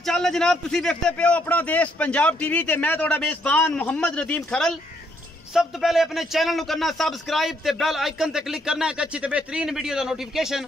हाल चाल है जनाब? तुसी देखते पे हो अपना देश पंजाब टीवी ते मैं तुहाडा मेजबान मोहम्मद नदीम खरल। सब तो पहले अपने चैनल नू करना सबसक्राइब ते बेल आइकन ते क्लिक करना एक अच्छी ते बेहतरीन वीडियो का नोटिफिकेशन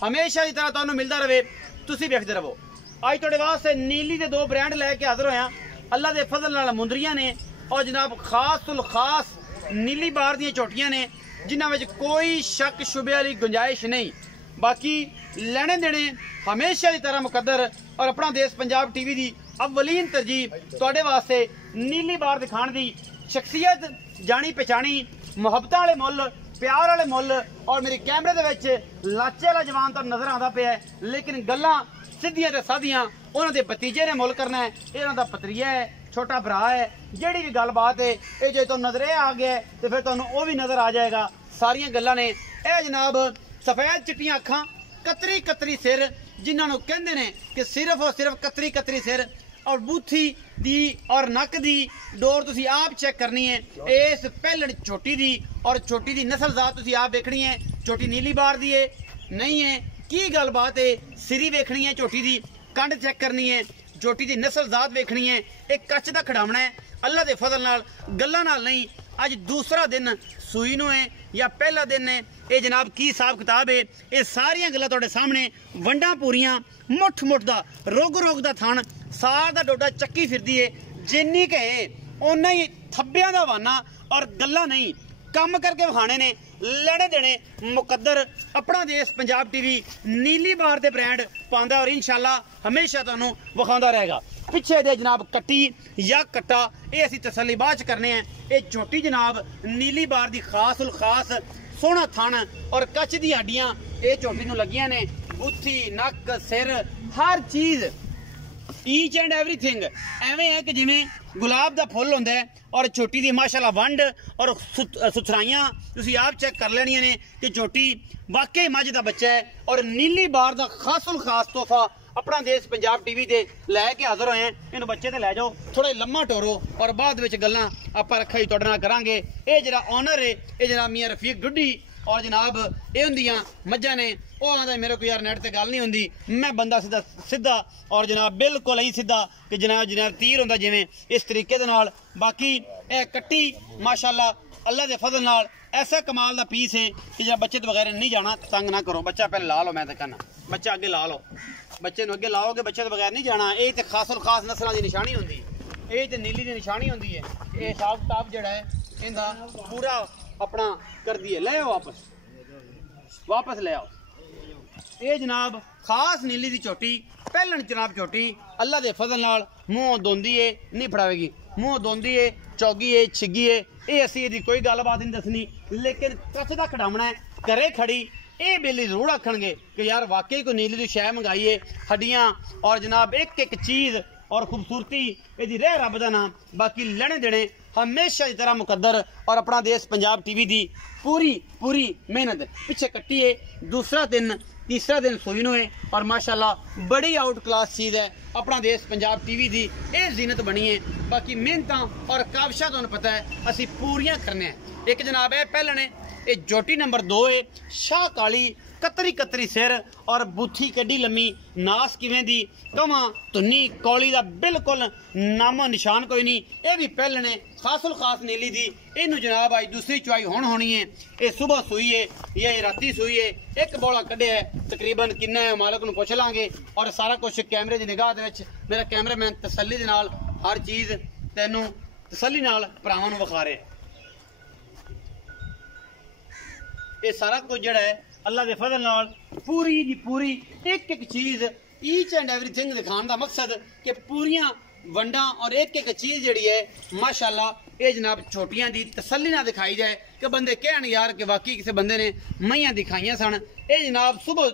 हमेशा की तरह तुहानू मिलता रहे। तुसी देखते रहो। अज तुहाडे वास्ते नीली के दो ब्रांड लैके हाजिर होया। अल्लाह के फजल नाल मुंदरियां ने और जनाब खास उल खास नीली बार दी झोटियां ने जिन्हां विच कोई शक शुबे वाली गुंजाइश नहीं। बाकी लेने देने हमेशा की तरह मुकद्दर और अपना देश पंजाब टीवी की अवलीन तरजीह तुहाडे वास्ते नीली बार दिखाने की शख्सियत जानी पहचानी मुहब्बत वाले मुल प्यार वाले मुल और मेरे कैमरे दे विच लाचे वाला जवान तो नजर आता पे है, लेकिन गल्लां सीधियां ते सादियां उन्हां दे भतीजे ने मुल करना है। इन्हां दा भतरीआ है, छोटा भरा है। जिहड़ी भी गलबात है ये जो तो नजरे आ गया तो फिर तुहानू वो भी नजर आ जाएगा। सारियां गल्लां ने ए जनाब सफेद चिट्टियां अखां कतरी कतरी सिर जिन्होंने कहते हैं कि सिर्फ और सिर्फ कतरी कतरी सिर और बूथी दी और नक दी डोर तुसी आप चेक करनी है। इस पहलण छोटी दी और छोटी दी नस्ल जात तुसी आप देखनी है। छोटी नीली बार दी है नहीं है की गल बात है। सिरी देखनी है, छोटी दी कंड चेक करनी है, छोटी दी नस्ल जात देखनी है। एक कच का खिडावना है अल्लाह के फजल नाल गल्लां नाल नहीं। अज दूसरा दिन सूई नूं है या पहला दिन है ये जनाब की हिसाब किताब है ये सारियां गल्लां तुहाडे सामने। वंडा पूरियां मुठ मुठ दा रोग रोग दा थान सार दा डोडा चक्की फिरदी है। जिन्नी कहे उन्ना ही थब्बियां दा वाना और गल्लां नहीं कम करके विखाने ने। लेने देने मुकद्दर अपना देश पंजाब टीवी नीली बार दे ब्रांड पांदा और इंशाल्लाह हमेशा तुहानू विखांदा रहेगा। पिछे दे जनाब कट्टी या कट्टा ये असीं तसल्ली बाद च करने हैं। ये छोटी जनाब नीली बार दी खास उल खास सोहना थन और कच दी हड्डियां ये छोटी नू लगियां ने। बुत्थी नक सिर हर चीज ईच एंड एवरीथिंग एवें है कि जिवें गुलाब दा फुल होंदा है। और छोटी दी माशाल्लाह वंड और सुथराइयां तुसीं आप चेक कर लेनियां ने कि छोटी वाकई मझ दा बच्चा है। और नीली बार दा खासुल खास तोहफा अपना देश पंजाब टीवी दे लैके हाजिर होए हैं। इन्हू बच्चे ते लै जाओ थोड़े लम्मा टोरो और बाद विच गल्लां आपां रखा ही तुहाडे नाल करांगे। ये जेहड़ा ऑनर है ये जनाब मियां रफीक डुड्डी और जनाब ये होंदियां मज्जां ने। वो आंदा मेरे को यार नेट ते गल नहीं होंदी, मैं बंदा सीधा सीधा और जनाब बिल्कुल ही सीधा कि जनाब तीर होंदा जिवें इस तरीके दे नाल। बाकी ए कट्टी माशाल्लाह अल्लाह दे फजल नाल ऐसा कमाल दा पीस है कि जरा बच्चे तो बगैर नहीं जाना। तंग ना करो, बच्चा पहले ला लो, मैं तो कहना बच्चा अगे ला लो। बच्चे नूं अगे लाओगे बच्चे तो बगैर नहीं जाना। ये तो खास और खास नस्लों की निशानी होंदी, ये तो नीली की निशानी होंदी है। ये हिसाब किताब जड़ा है इनका पूरा अपना कर दिए। ले आओ वापस ले आओ। ये जनाब खास नीली दी चोटी पहलन जनाब चोटी अल्लाह दे फजल नाल मुंह धोंदी है नहीं फड़ावेगी, मुंह धोंदी है चौगी है छिगी है। ये असी इहदी कोई गलबात नहीं दसनी, लेकिन कच दा खड़ावना है घरे खड़ी ये बेली जरूर आखणगे कि यार वाकई कोई नीली दी शै मंगाई है। हड्डियां और जनाब एक एक चीज और खूबसूरती यदि रह रब दा नाम। बाकी लेने देने हमेशा की तरह मुकद्दर और अपना देश पंजाब टीवी दी पूरी पूरी मेहनत। पिछे कट्टी है दूसरा दिन तीसरा दिन सूई नूं है और माशाल्लाह बड़ी आउट क्लास चीज़ है। अपना देश पंजाब टीवी दी ये जीनत बनी है। बाकी मेहनत और काबशा तुहानू पता है असी पूरियां करने हैं। एक जनाब है पहले ने ये जोटी नंबर 2 है शाह काली कतरी कतरी सिर और बूथी कड्डी लम्मी नास किवें दी कवां धुन्नी कौली दा बिल्कुल नामो निशान कोई नहीं। ये भी पहले ने खासुल खास नीली दी। इनू जनाब आज दूसरी चुआई हुण होनी है। ये सुबह सूई है या राती सूई है। एक बोला कढ़िया है तकरीबन किन्ना है मालक नूं पुछ लांगे और सारा कुछ कैमरे की निगाह दे विच मेरा कैमरामैन तसल्ली दे नाल हर चीज़ तैनूं तसल्ली नाल भरावां नूं विखा रहे। ये सारा कुछ जड़ा है अल्लाह के फजल नाल पूरी दी पूरी एक एक चीज़ ईच एंड एवरीथिंग दिखाने का मकसद कि पूरियां वंडा और एक एक चीज़ जड़ी है माशाल्लाह ये जनाब छोटियां दी तसल्ली ना दिखाई जाए कि बंदे कहन यार कि वाकई किसी बंदे ने मईयां दिखाइयां सन। ये जनाब सुबह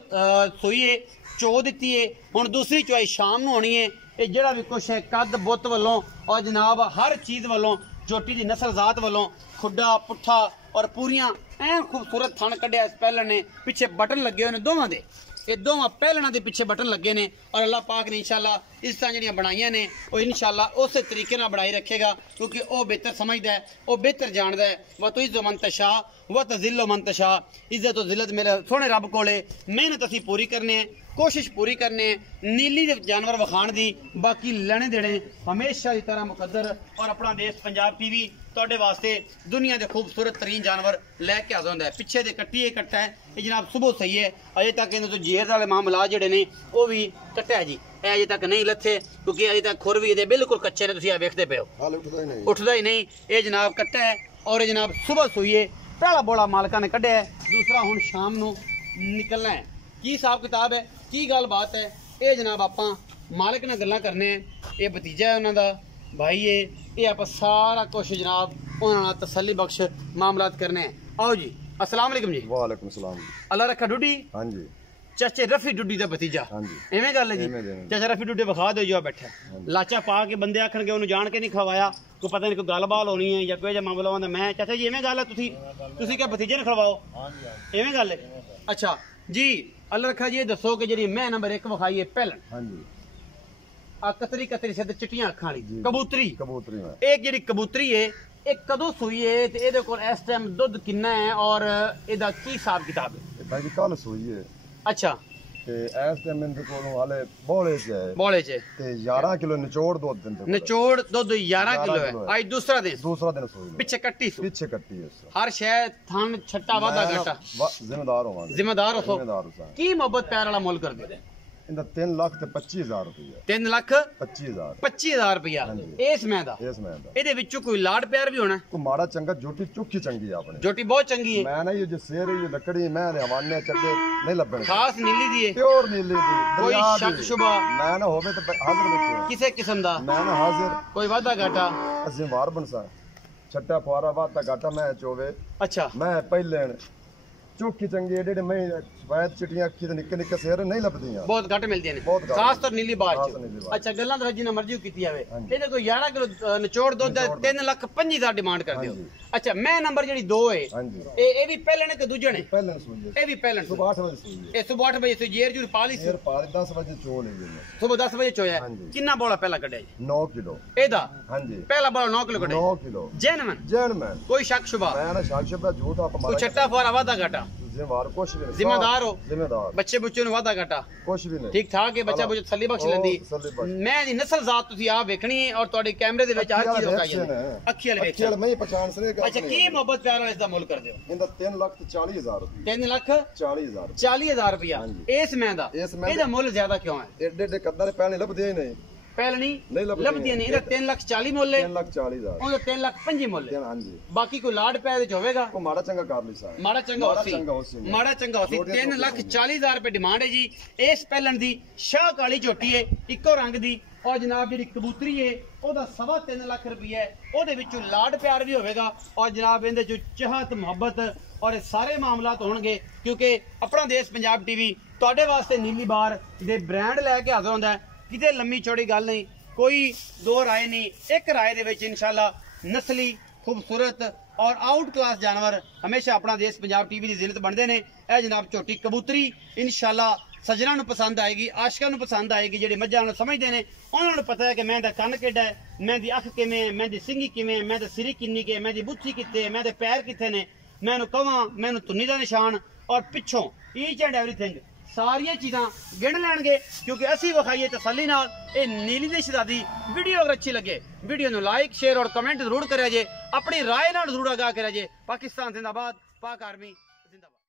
सोई है चो दी है हुण दूसरी चुआई शाम नूं होनी है। ये जड़ा भी कुछ है कद बुत वालों और जनाब हर चीज़ वालों चोटी की नस्ल जात वालों खुड्डा पुट्ठा और पूरियां ऐन खूबसूरत थन कढ़िया। इस पहलन ने पिछे बटन लगे हुए दोवां दे, ये दोवां पहलना के पिछे बटन लगे ने और अल्लाह पाक ने इंशाल्लाह इस तरह जड़ियां बनाइयां ने वो इंशाल्लाह उस तरीके नाल बनाई रखेगा क्योंकि वह बेहतर समझदा है, वह बेहतर जानदा है। व तो इज़्ज़ो मन तशा व तज़िल्लो मन तशा। इज्जत और जिल्लत मेरे सोहने रब कोले। मेहनत असीं पूरी करने हैं कोशिश पूरी करने नीली दे जानवर विखाण दी, बाकी लेने देने हमेशा की तरह मुकद्दर। और अपना देश पंजाब टीवी तुहाडे वास्ते दुनिया के खूबसूरत तरीन जानवर लैके हाज़र हुंदा है। पिछे दे कट्टी ये कट्टा है, ये जनाब सुबह सही है, अजे तक इन्हों तो जेर वाले मामला जिहड़े ने वो भी कट्टा है जी, ये अजे तक नहीं लथे क्योंकि अजे तक खुर भी ये बिल्कुल कच्चे ने, तुसीं आ वेखदे पे हो उठदा ही नहीं। ये जनाब कट्टा है और ये जनाब सुबह सोई है, पहला बोला मालका ने कढ़िया है, दूसरा हुण शाम नूं निकलना है। की हिसाब किताब है, की गल बात है, ये जनाब आपां मालिक नाल गल्लां करने हैं। ये भतीजा है उन्हां दा, भाई है, ये आप सारा कुछ जनाब उन्हां नाल तसल्ली बख्श मामलात करने हैं। आओ जी, अस्सलाम वालेकुम जी। वालेकुम सलाम। अल्लाह रखा डुडी। हाँ जी। चाचे रफी डुडी दा भतीजा। हाँ जी। एवें गल है जी। चाचा रफी डुडी विखा दो जो बैठा लाचा पा के बंदे आखणगे उन्हें जान के नहीं खवाया, कोई पता नहीं कोई गलबाल होनी है या कोई जा मामला होंदा। मैं चाचा जी एवें गल है, तुसी क्या भतीजे ने खवाओ? एवें गल है। अच्छा जी, अल्लाह रखा जी, ये दसो कि जी मैं नंबर 1 विखाई है पहलन। हाँ जी। आ कतरी कतरी से चिट्टियां अखां वाली कबूतरी। कबूतरी में एक जी कबूतरी है, एक कदों सूई है ते इहदे कोल इस टाइम दुध किन्ना है और इहदा की हिसाब किताब है? भाई जी कल सूई है। अच्छा। ते इस टाइम मेरे कोलों हाले बोले च है। बोले च ते 11 किलो निचोड़ दूध दिंदे। निचोड़ दूध 11 किलो है। आज दूसरा दिन सूई। पीछे कट्टी सू। पीछे कट्टी है। हर शय थान छट्टा वादा घाटा। जिम्मेदार होवांगे। जिम्मेदार हो। जिम्मेदार हो। की मोहब्बत प्यार वाला मोल कर दे? इंदा 3,25,000 रुपया। 3,25,000। 25,000 रुपया इस मैं दा। ਇਹਦੇ ਵਿੱਚੋਂ ਕੋਈ ਲਾੜ ਪਿਆਰ ਵੀ ਹੋਣਾ? ਕੋਈ ਮਾੜਾ ਚੰਗਾ ਜੋਟੀ ਚੁੱਕੀ ਚੰਗੀ ਆ ਆਪਣੀ। ਜੋਟੀ ਬਹੁਤ ਚੰਗੀ ਹੈ। ਮੈਂ ਨਾ ਇਹ ਜੋ ਸੇਰ ਇਹ ਲੱਕੜੀ ਮੈਂ ਦੇ ਹਵਾਨੇ ਚੱਡੇ ਨਹੀਂ ਲੱਭਣ। ਖਾਸ ਨੀਲੀ ਦੀ ਹੈ। ਪਿਓਰ ਨੀਲੀ ਦੀ। ਕੋਈ ਸ਼ੱਕ ਸ਼ੁਬਾ ਮੈਂ ਨਾ ਹੋਵੇ ਤਾਂ ਹਾਜ਼ਰ ਵਿੱਚ ਕਿਸੇ ਕਿਸਮ ਦਾ। ਮੈਂ ਨਾ ਹਾਜ਼ਰ। ਕੋਈ ਵਾਦਾ ਘਾਟਾ ਅਸੀਂ ਵਾਰ ਬਣਸਾ ਛੱਟਾ ਫੁਆਰਾ ਵਾਦਾ ਘਾਟਾ ਮੈਂ ਚੋਵੇ। ਅੱਛਾ। ਮੈਂ ਪਹਿਲੇ चौकी चंगी एडे मैं सफेद चिटियां अखी ते निक्के निक्के सेर नहीं लभदियां, बहुत घट मिलदियां ने, खास तौर नीली बार च। अच्छा गल्लां तो जिन्ना मर्जी कीती आवे, ਇਹਦੇ कोई 11 किलो निचोड़ दुध 3,25,000 डिमांड कर दियो। अच्छा मैं नंबर जेडी 2 है, ਇਹ ਵੀ ਪਹਿਲੇ ਨੇ ਕਿ ਦੂਜੇ ਨੇ? ਪਹਿਲੇ ਸੂਈ। ਇਹ ਵੀ ਪਹਿਲੇ ਸੁਬह 8 ਵਜੇ ਸੂਈ। ਇਹ ਸੁਬह 8 ਵਜੇ ਸੂਈ। ਜੇਰ ਜੂਰ ਪਾਲੀ ਸੀ। 10 ਵਜੇ ਚੋ ਲਈ ਜੀ। ਸੁਬह 10 ਵਜੇ ਚੋਇਆ। ਕਿੰਨਾ ਬੋਲਾ ਪਹਿਲਾ ਕੱਢਿਆ ਜੀ? 9 ਕਿਲੋ। ਇਹਦਾ? ਹਾਂਜੀ। ਪਹਿਲਾ ਬੋਲਾ 9 ਕਿਲੋ ਕੱਢਿਆ। 9 ਕਿਲੋ। ਜੈਨਮਨ ਕੋਈ ਸ਼ੱਕ ਸ਼ੁਬਾ? ਮੈਂ ਨਾ ਸ਼ੱਕ ਸ਼ੁਬਾ ਝੂਠ ਆਪ ਮਾਰਾ। ਕੋਈ ਛੱਟਾ ਫੋਰਾ ਵਾਦਾ ਘਾਟਾ? जिम्मेदार कुछ भी नहीं। जिम्मेदार हो। जिम्मेदार। बच्चे बुच्चे नु वादा घाटा कुछ भी नहीं। ठीक ठाक है बच्चा बुच्चा तसल्ली बख्श लेंदी। मैं दी नस्ल जात तुसी आ वेखनी है और ਤੁਹਾਡੇ कैमरे दे विच हर चीज दिखाई है। अखी वाले वेख। मैं पहचान से। अच्छा की मोहब्बत प्यार वाले इसदा मुल कर दियो? इंदा 3,40,000 रुपया। 3,40,000। 40,000 रुपया इस मैं दा। ਇਹਦਾ ਮੁੱਲ ਜ਼ਿਆਦਾ ਕਿਉਂ ਹੈ? ਏਡੇ ਏਡੇ ਕੱਦਾਂ ਦੇ ਪੈਣੇ ਲੱਭਦੇ ਹੀ ਨਹੀਂ। ਪਹਿਲ ਨਹੀਂ ਲੱਭਦੀਆਂ ਨਹੀਂ। ਇਹਦਾ 3,40,000 ਮੁੱਲ ਹੈ। 3,40,000 ਉਹਦਾ 3,25,000 ਮੁੱਲ ਹੈ। ਹਾਂਜੀ। ਬਾਕੀ ਕੋਈ ਲਾੜ ਪੈ ਵਿੱਚ ਹੋਵੇਗਾ? ਕੋਈ ਮਾੜਾ ਚੰਗਾ ਕਰ ਲਈ ਸਾਹਿਬ। ਮਾੜਾ ਚੰਗਾ ਹੋਸੀ। ਮਾੜਾ ਚੰਗਾ ਹੋਸੀ। 3,40,000 ਰੁਪਏ ਡਿਮਾਂਡ ਹੈ ਜੀ। ਇਸ ਪਹਿਲਣ ਦੀ ਸ਼ਾਹ ਕਾਲੀ ਝੋਟੀ ਹੈ, ਇੱਕੋ ਰੰਗ ਦੀ। और जनाब जी कबूतरी है ਉਹਦਾ 3.5 ਲੱਖ रुपया है। ਉਹਦੇ ਵਿੱਚੋਂ ਲਾਡ ਪਿਆਰ ਵੀ ਹੋਵੇਗਾ और जनाब ਇਹਦੇ ਚ ਚਾਹਤ ਮੁਹੱਬਤ और ये सारे मामलात होणगे क्योंकि अपना देश पंजाब टीवी ਤੁਹਾਡੇ वास्ते नीली बार ਦੇ ब्रांड लैके हाज़र ਹੁੰਦਾ है। किते लम्मी चौड़ी गल नहीं, कोई दो राय नहीं, एक राय दे विच इंशाअल्लाह नस्ली खूबसूरत और आउट क्लास जानवर हमेशा अपना देश पंजाब टीवी की जिन्नत बनते हैं। यह जनाब झोटी कबूतरी इंशाअल्लाह सजना नूं पसंद आएगी, आशिकां नूं पसंद आएगी। जिहड़े मज्जां नूं समझदे ने उन्हां नूं पता है कि मैं दा कन्न किड्डा है, मैं दी अख किवें है, मैं दी सिंगी किवें है, मैं दी सिरी किन्नी के, मैं दी बुत्थी कित्ते है, मैं दे पैर कित्थे ने, मैनूं कवां मैनूं तुन्नी दा निशान और पिछों ईच एंड एवरीथिंग सारिया चीज़ां गिण लैणगे क्योंकि असीं विखाईए तसल्ली नाल। ये नीली दी शहजादी वीडियो अगर अच्छी लगे वीडियो नूं लाइक शेयर और कमेंट जरूर करिया जे, अपनी राय नाल जरूर आगाह करिया जे। पाकिस्तान जिंदाबाद, पाक आर्मी।